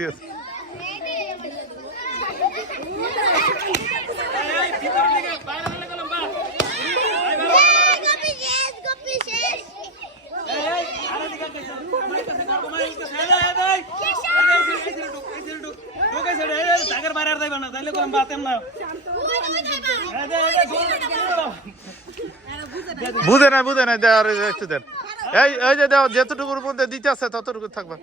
ঠিক আছে বুঝে নাই দেওয়ার একটু দেন এই যে দেওয়া যেতটুকুর মধ্যে দিতে আছে ততটুকু থাকবে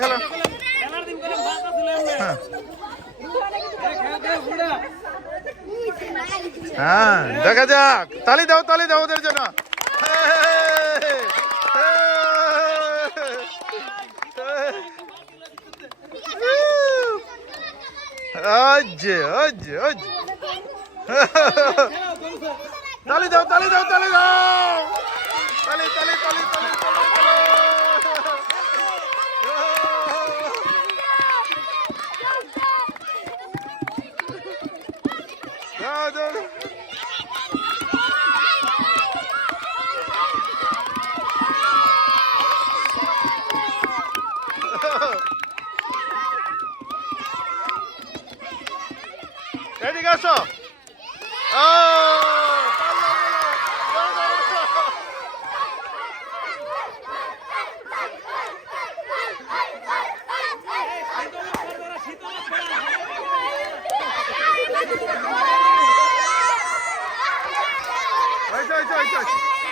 খেলা হ্যাঁ দেখা যাক তালি দাও ওদের জন্য তালি দাও তালি এদিকে আসো আচ্ছা